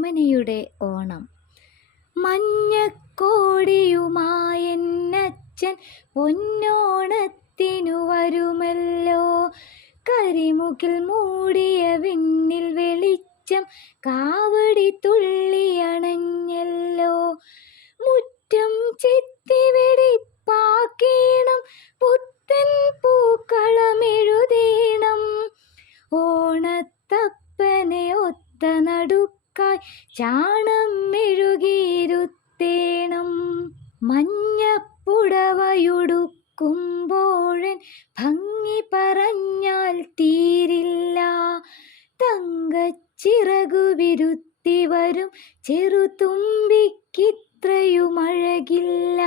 ഓമനയുടെ ഓണം. മഞ്ഞക്കോടിയുമായെന്നച്ഛൻ പൊന്നോണത്തിനു വരുമല്ലോ. കരിമുകിൽ മൂടിയ വിണ്ണിൽ വെളിച്ചം കാവടി തുള്ളിയണഞ്ഞല്ലോ. മുറ്റം ചെത്തി വെടിപ്പാക്കേണം, പുത്തൻ പൂക്കളമെഴുതേണം. ഓണത്തപ്പനെ ഒത്ത നടുക്കായി ചാണം മെഴുകിയിരുത്തേണം. മഞ്ഞപ്പുടവയുടുക്കുമ്പോഴൻ ഭംഗി പറഞ്ഞാൽ തീരില്ല. തങ്കച്ചിറകു വിരുത്തി വരും ചെറുതുമ്പിക്കിത്രയുമഴകില്ല.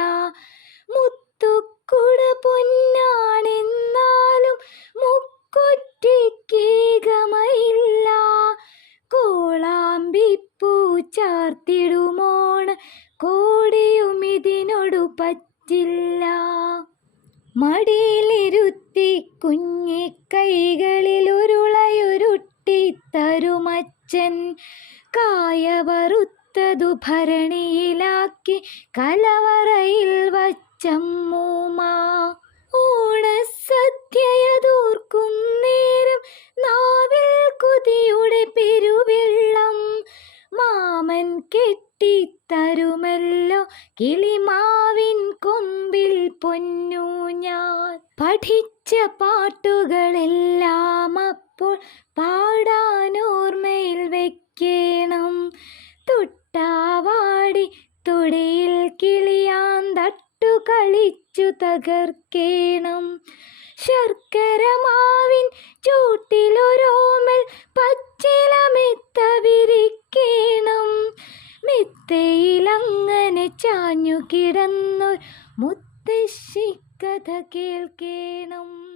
മുത്തുക്കുട പൊന്നാണെന്നാലും മുക്കൊറ്റയ്ക്കേകമയില്ല. കോളാമ്പിപ്പൂ ചാർത്തിടുമോണ കോടിയുമിതിനോടു പറ്റില്ല. മടിയിലിരുത്തി കുഞ്ഞിക്കൈകളിൽ ഉരുളയുരുട്ടി തരുമച്ചൻ. കായ വറുത്തതു ഭരണിയിലാക്കി കലവറയിൽ വച്ചമ്മൂമ്മ. ഓണസദ്യയതോർക്കും നേരം നാവിൽ കൊതിയുടെ പെരുവെള്ളം. മാമൻ കെട്ടിത്തരുമല്ലോ കിളിമാവിൻ കൊമ്പിൽ പൊന്നൂഞ്ഞാൽ. പഠിച്ച പാട്ടുകളെല്ലാം അപ്പോൾ പാടാനോർമ്മയിൽ വെക്കേണം. തൊട്ടാവാടി തൊടിയിൽ കിളിയാന്തട്ടു കളിച്ചു തകർക്കേണം. ശർക്കരമാവിൻ ചൂട്ടിലൊരോമൽ പച്ചില മെത്ത വിരിക്കേണം. മെത്തയിലങ്ങനെ ചാഞ്ഞു കിടന്നൊരു മുത്തശ്ശിക്കഥ കേൾക്കേണം.